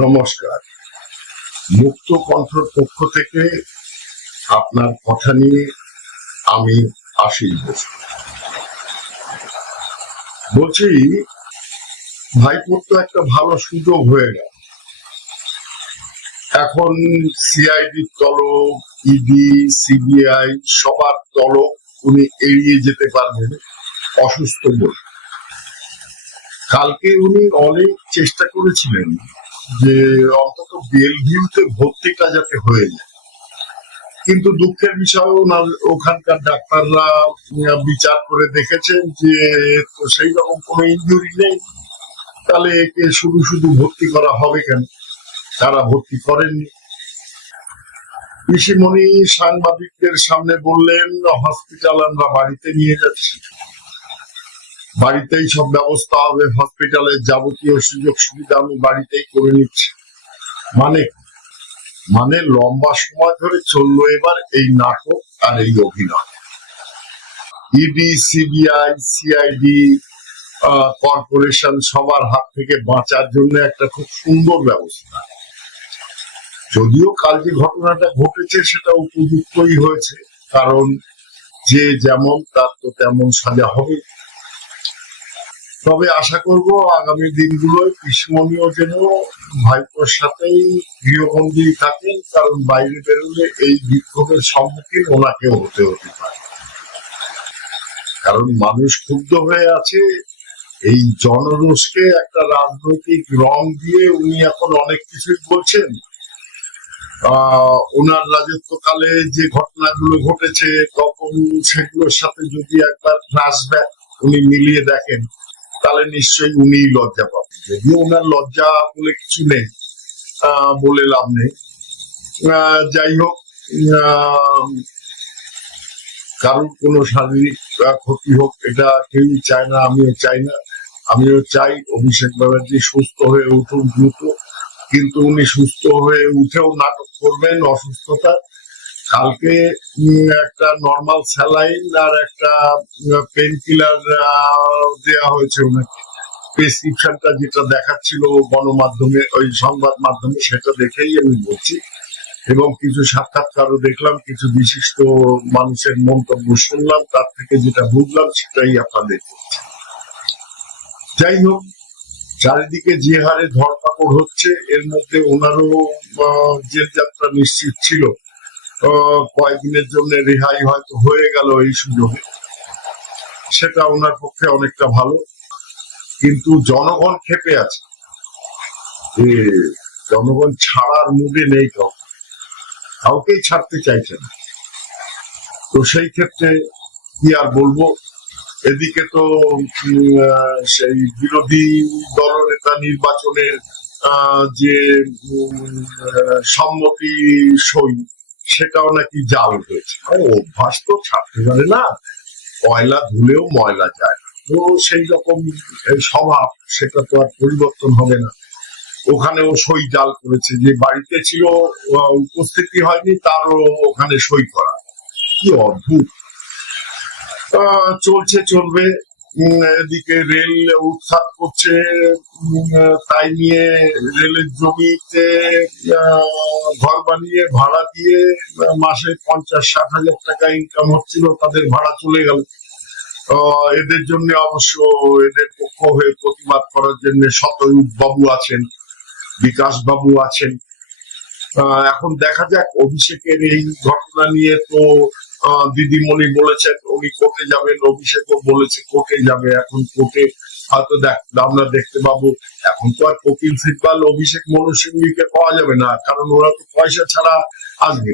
নমস্কার। মুক্ত কণ্ঠর পক্ষ থেকে আপনার কথা নিয়ে আমি আশিস বসু বলছি। ভাইপোর তো একটা ভালো সুযোগ হয়ে গেল। এখন সিআইডি তলব, ইডি, সিবিআই সবার তলব উনি এড়িয়ে যেতে পারবেন অসুস্থ বলে। কালকে উনি অনেক চেষ্টা করেছিলেন যে অন্তত বেলভিউতে ভর্তিটা যাতে হয়ে যায়, কিন্তু দুঃখের বিষয় ওনার ওখানকার ডাক্তাররা বিচার করে দেখেছেন যে তো সেই রকম কোনো ইনজুরি নেই, তাহলে একে শুধু শুধু ভর্তি করা হবে কেন? তারা ভর্তি করেননি। ঋষিমণি সাংবাদিকদের সামনে বললেন, হসপিটাল আমরা বাড়িতে নিয়ে যাচ্ছি, বাড়িতেই সব ব্যবস্থা হবে, হসপিটালের যাবতীয় সুযোগ সুবিধা আমি বাড়িতেই করে নিচ্ছি। মানে মানে লম্বা সময় ধরে চললো এবার এই নাটক আর এই অভিনয়। ইডি, সিবিআই, সিআইডি, কর্পোরেশন সবার হাত থেকে বাঁচার জন্য একটা খুব সুন্দর ব্যবস্থা। যদিও কাল যে ঘটনাটা ঘটেছে সেটা উপযুক্তই হয়েছে, কারণ যে যেমন তার তো তেমন সাজা হবে। তবে আশা করব আগামী দিনগুলোয় কৃষ্ণমণিও যেন ভাইপোর সাথেই গৃহবন্দী থাকেন, কারণ বাইরে বেরোলে এই বিক্ষোভের সম্মুখীন ওনাকেও হতে পারে। কারণ মানুষ ক্ষুব্ধ হয়ে আছে, এই জনরোষকে একটা রাজনৈতিক রং দিয়ে উনি এখন অনেক কিছুই বলছেন। ওনার রাজত্বকালে যে ঘটনাগুলো ঘটেছে তখন সেগুলোর সাথে যদি একবার ফ্ল্যাশব্যাক উনি মিলিয়ে দেখেন, তাহলে নিশ্চয়ই উনি লজ্জা পাবেন। যদিও ওনার লজ্জা বলে কিছু নেই, বলে লাভ নেই। যাই হোক, কারোর কোনো শারীরিক ক্ষতি হোক এটা কেউই চায় না, আমিও চাই না। আমিও চাই অভিষেক ব্যানার্জি সুস্থ হয়ে উঠুন দ্রুত, কিন্তু উনি সুস্থ হয়ে উঠেও নাটক করবেন অসুস্থতা। কালকে একটা নর্মাল স্যালাইন আর একটা পেন কিলার দেওয়া হয়েছে ওনাকে। প্রেসক্রিপশনটা যেটা দেখাচ্ছিল গণমাধ্যমে, ওই সংবাদ মাধ্যমে, সেটা দেখেই আমি বলছি। এবং কিছু সাক্ষাৎকারও দেখলাম, কিছু বিশিষ্ট মানুষের মন্তব্য শুনলাম, তার থেকে যেটা বুঝলাম সেটাই আপনাদের বলছি। যাই হোক, চারিদিকে যে হারে ধরপাকড় হচ্ছে, এর মধ্যে ওনারও জেল যাত্রা নিশ্চিত ছিল। কয়েকদিনের জন্য রেহাই হয়তো হয়ে গেল এই সুযোগে, সেটা ওনার পক্ষে অনেকটা ভালো। কিন্তু জনগণ ক্ষেপে আছে, জনগণ ছাড়ার মুডে নেই, কাউকেই ছাড়তে চাইছে না। তো সেই ক্ষেত্রে কি আর বলবো, এদিকে তো সেই বিরোধী দলনেতা নির্বাচনের যে সম্মতি সই, সেটাও নাকি জাল হয়েছে। অভ্যাস তো ছাড়তে পারে না, কয়লা ধুলেও ময়লা যায় না। তো সেই রকম স্বভাব, সেটা তো আর পরিবর্তন হবে না। ওখানেও সই জাল করেছে, যে বাড়িতে ছিল উপস্থিতি হয়নি তারও ওখানে সই করা। কি অদ্ভুত! চলছে, চলবে। এদিকে রেল উৎখাত করছে, তাই নিয়ে রেলের জমিতে ঘর বানিয়ে ভাড়া দিয়ে মাসে 50-60 হাজার টাকা ইনকাম হচ্ছিল, তাদের ভাড়া চলে গেল। এদের জন্য অবশ্য এদের পক্ষ হয়ে প্রতিবাদ করার জন্য শতরূপ বাবু আছেন, বিকাশ বাবু আছেন। এখন দেখা যাক, অভিষেকের এই ঘটনা নিয়ে তো দিদিমণি বলেছেন উনি কোর্টে যাবেন, অভিষেকও বলেছে কোর্টে যাবে। এখন কোর্টে হয়তো আমরা দেখতে পাবো। এখন তো আর কপিল সিব্বল, অভিষেক মনু সিংহীকে পাওয়া যাবে না, কারণ ওরা তো পয়সা ছাড়া আসবে।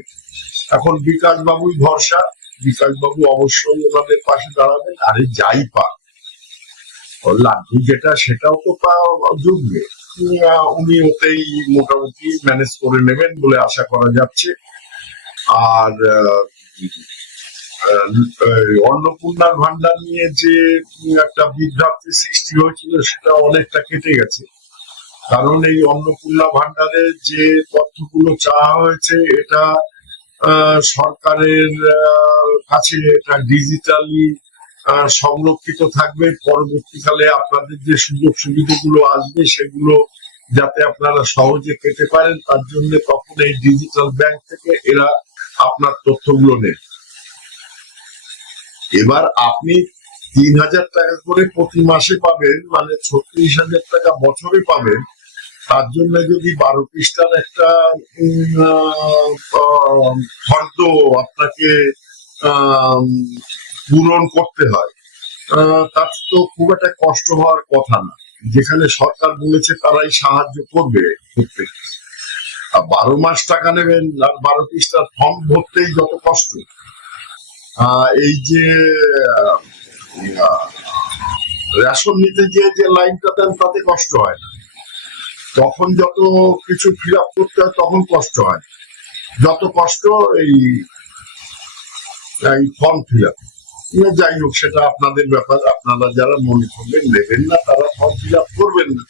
এখন বিকাশ বাবুই ভরসা, বিকাশ বাবু অবশ্যই ওনাদের পাশে দাঁড়াবেন। আরে যাই পাক, লাড্ডু যেটা সেটাও তো জুটবে, উনি ওতেই মোটামুটি ম্যানেজ করে নেবেন বলে আশা করা যাচ্ছে। আর অন্নপূর্ণার ভান্ডার নিয়ে যে একটা বিভ্রান্তি সৃষ্টি হয়েছিল, সেটা অনেকটা কেটে গেছে। কারণ এই অন্নপূর্ণা ভান্ডারে যে তথ্যগুলো চাওয়া হয়েছে, এটা সরকারের কাছে এটা ডিজিটালি সংরক্ষিত থাকবে। পরবর্তীকালে আপনাদের যে সুযোগ সুবিধাগুলো আসবে সেগুলো যাতে আপনারা সহজে পেতে পারেন, তার জন্য তখন এই ডিজিটাল ব্যাংক থেকে এরা আপনার তথ্যগুলো নেয়। এবার আপনি 3,000 টাকা করে প্রতি মাসে পাবেন, মানে 36,000 টাকা বছরে পাবেন। তার জন্য যদি 12 পৃষ্ঠার একটা ফর্দ আপনাকে আহ, পূরণ করতে হয়, তার তো খুব একটা কষ্ট হওয়ার কথা না। যেখানে সরকার বলেছে তারাই সাহায্য করবে প্রত্যেককে। আর 12 মাস টাকা নেবেন আর 12 পৃষ্ঠার ফর্ম ভরতেই যত কষ্ট। এই যে রেশন নিতে গিয়ে যে লাইনটা দেন তাতে কষ্ট হয় না, তখন যত কিছু ফিল আপ করতে হয় তখন কষ্ট হয়, যত কষ্ট এই ফর্ম ফিল আপ। যাই হোক, সেটা আপনাদের ব্যাপার, আপনারা যারা মনে করবেন নেবেন না তারা ফর্ম ফিল আপ করবেন না।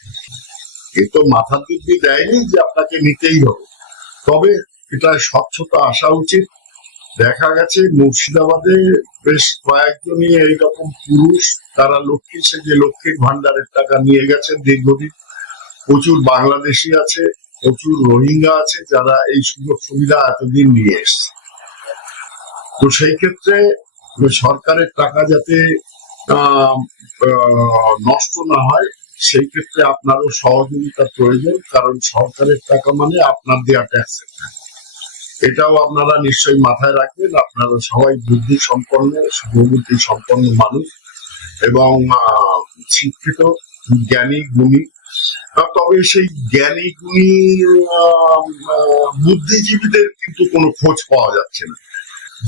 এ তো মাথার দিব্যি দেয়নি যে আপনাকে নিতেই হবে। তবে এটা স্বচ্ছতা আসা উচিত। দেখা গেছে মুর্শিদাবাদে বেশ কয়েকজনই এইরকম পুরুষ, তারা লক্ষ্মী সেজে লক্ষ্মীর ভান্ডারের টাকা নিয়ে গেছে দীর্ঘদিন। প্রচুর বাংলাদেশি আছে, প্রচুর রোহিঙ্গা আছে যারা এই সুযোগ সুবিধা এতদিন নিয়ে এসছে। তো সেই ক্ষেত্রে সরকারের টাকা যাতে নষ্ট না হয়, সেই ক্ষেত্রে আপনারও সহযোগিতার প্রয়োজন, কারণ সরকারের টাকা মানে আপনার দেওয়া ট্যাক্সের টাকা। এটাও আপনারা নিশ্চয়ই মাথায় রাখবেন। আপনারা সবাই বুদ্ধি সম্পন্ন, শুভবুদ্ধি সম্পন্ন মানুষ এবং শিক্ষিত, জ্ঞানী, গুণী। তবে সেই জ্ঞানী, গুণী, বুদ্ধিজীবীদের কিন্তু কোনো খোঁজ পাওয়া যাচ্ছে না।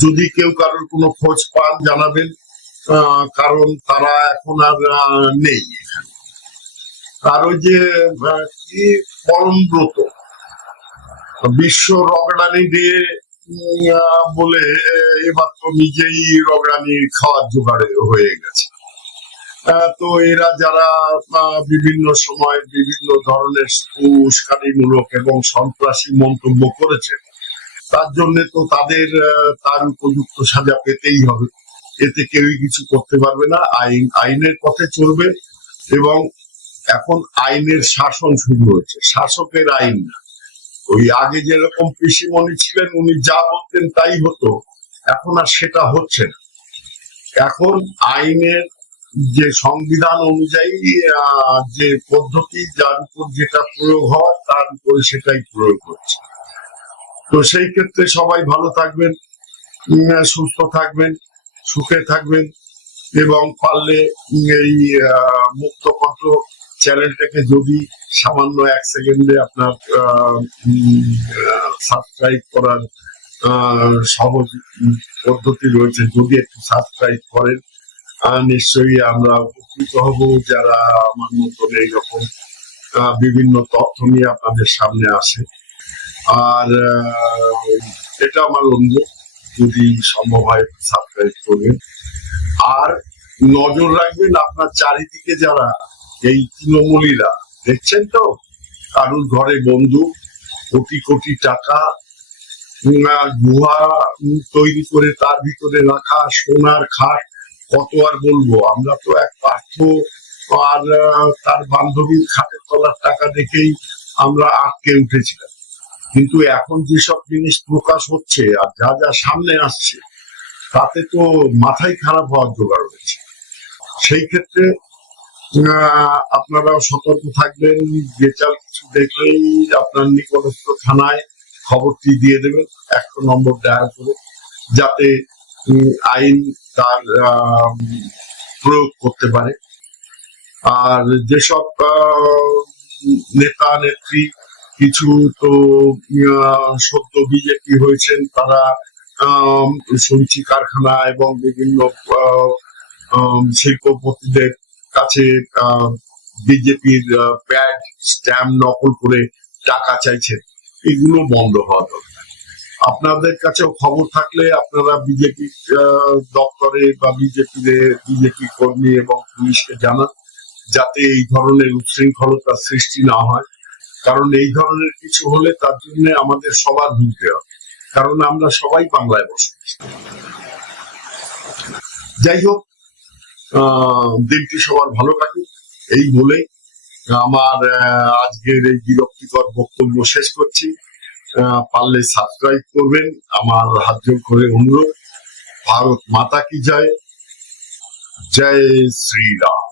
যদি কেউ কারোর কোনো খোঁজ পান জানাবেন, কারণ তারা এখন আর নেই এখানে। আর ওই যে কি পরমব্রত বিশ্ব রগড়ানি দিয়ে বলে এবার তো নিজেই রগড়ানি খাওয়ার জোগাড়ে হয়ে গেছে। তো এরা যারা বিভিন্ন সময় বিভিন্ন ধরনের উস্কানিমূলক এবং সন্ত্রাসী মন্তব্য করেছে, তার জন্য তো তাদের তার উপযুক্ত সাজা পেতেই হবে। এতে কেউই কিছু করতে পারবে না। আইনের পথে চলবে এবং এখন আইনের শাসন শুরু হয়েছে, শাসকের আইন না। ওই আগে যেরকম পিসিমণি ছিলেন, উনি যা বলতেন তাই হতো, এখন আর সেটা হচ্ছে না। এখন আইনের যে সংবিধান অনুযায়ী যে পদ্ধতি, যার উপর যেটা প্রয়োগ হয় তার উপরে সেটাই প্রয়োগ হচ্ছে। তো সেই ক্ষেত্রে সবাই ভালো থাকবেন, সুস্থ থাকবেন, সুখে থাকবেন এবং পারলে এই মুক্তকণ্ঠ চ্যানেলটাকে যদি সামান্য 1 সেকেন্ডে আপনার সাবস্ক্রাইব করার সহজ পদ্ধতি রয়েছে, যদি একটু সাবস্ক্রাইব করেন নিশ্চয়ই আমরা উপকৃত হব, যারা আমার মতন এইরকম বিভিন্ন তথ্য নিয়ে আপনাদের সামনে আসে। আর এটা আমার অনুরোধ, যদি সম্ভব হয় সাবস্ক্রাইব করবেন। আর নজর রাখবেন আপনার চারিদিকে যারা এই তৃণমূলীরা, দেখছেন তো কারুর ঘরে বন্দুক, কোটি কোটি টাকা গুহা তৈরি করে তার ভিতরে রাখা সোনার খাট, কত আর বলবো। আমরা তো এক পার্থ আর তার বান্ধবীর খাটের তলার টাকা দেখেই আমরা আটকে উঠেছিলাম। কিন্তু এখন যেসব জিনিস প্রকাশ হচ্ছে আর যা যা সামনে আসছে, তাতে তো মাথায় খারাপ হওয়ার জোগাড় হয়েছে। সেই ক্ষেত্রে আপনারা সতর্ক থাকবেন। বেচাল কিছু দেখলেই আপনার নিকটস্থ থানায় খবরটি দিয়ে দেবেন 100 নম্বর ডায়াল করে, যাতে আইন তার প্রয়োগ করতে পারে। আর যেসব নেতা নেত্রী কিছু তো সদ্য বিজেপি হয়েছেন, তারা সঞ্চি কারখানা এবং বিভিন্ন শিল্পপতিদের কাছে বিজেপির প্যাড স্ট্যাম্প নকল করে টাকা চাইছে, এগুলো বন্ধ হওয়া দরকার। আপনাদের কাছেও খবর থাকলে আপনারা বিজেপি দপ্তরে বা বিজেপি কর্মী এবং পুলিশকে জানান, যাতে এই ধরনের উচ্ছৃঙ্খলতার সৃষ্টি না হয়। কারণ এই ধরনের কিছু হলে তার জন্য আমাদের সবার ভুগতে হবে, কারণ আমরা সবাই বাংলায় বসবাস। যাই হোক, দিনটি সবার ভালো কাটুক এই বলে আমার আজকের এই বিরক্তিকর বক্তব্য শেষ করছি। পারলে সাবস্ক্রাইব করবেন, আমার হাত জোর করে অনুরোধ। ভারত মাতা কি জয়, জয় শ্রীরাম।